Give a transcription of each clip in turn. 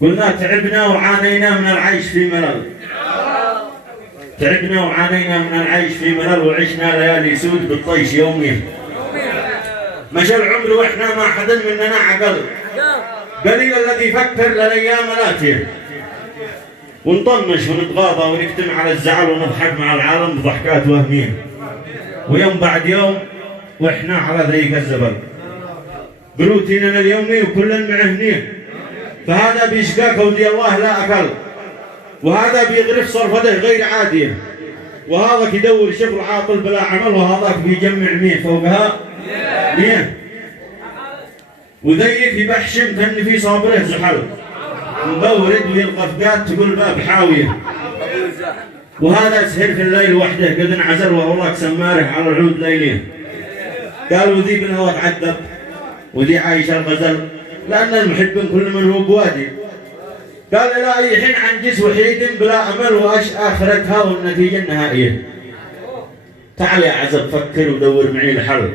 قلنا تعبنا وعانينا من العيش في ملل. تعبنا وعانينا من العيش في ملل وعشنا ليالي سود بالطيش يوميا. مشى العمر واحنا ما حدا مننا عقل. قليل الذي يفكر للايام الاتيه. ونطنش ونتغاضى ونكتم على الزعل ونضحك مع العالم بضحكات وهميه. ويوم بعد يوم واحنا على ذيك الزبل. بروتيننا اليومي وكل معهنيه. فهذا بيشقاك ودي الله لا اكل. وهذا بيغرف صرفته غير عاديه. وهذا يدور شغل عاطل بلا عمل وهذاك بيجمع 100 فوقها 100. وذيك يبحشم كان في صابره زحل. مبورد ويلقى فقات تقول باب حاويه. وهذا سهر في الليل وحده قد انعزل وهولاك سماره على العود ليليه. قالوا ذي بالهوى تعذب وذي عايشه الغزل لان المحب كل من هو بوادي. قال لا اي حين عنجز وحيد بلا امل واش اخرتها والنتيجه النهائيه. تعال يا عزب فكر ودور معي الحل.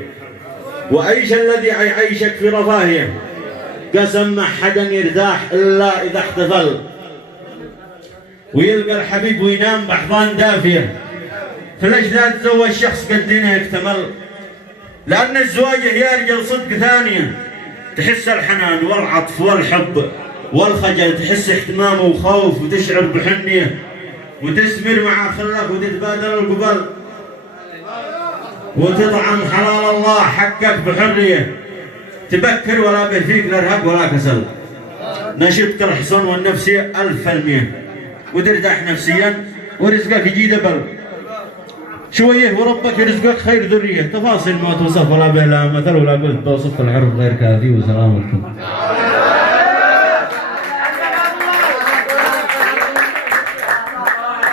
وايش الذي يعيشك في رفاهيه؟ قسم ما حدا يرتاح الا اذا احتفل. ويلقى الحبيب وينام باحضان دافيه. فليش لا تزوج شخص قد دينه يكتمل؟ لان الزواج هي رجل صدق ثانيه. تحس الحنان والعطف والحب والخجل، تحس اهتمام وخوف وتشعر بحنيه وتسمر مع خلك وتتبادل القبل وتطعم حلال الله حقك بحريه. تبكر ولا بيفيك الارهاب ولا كسل. نشيطك الحصن والنفسيه 1000%. وترتاح نفسيا ورزقك يجي دبل شويه وربك يرزقك خير ذريه. تفاصيل ما توصف ولا به لا مثل ولا قلت توصف الحرف غير كافي. وسلام عليكم.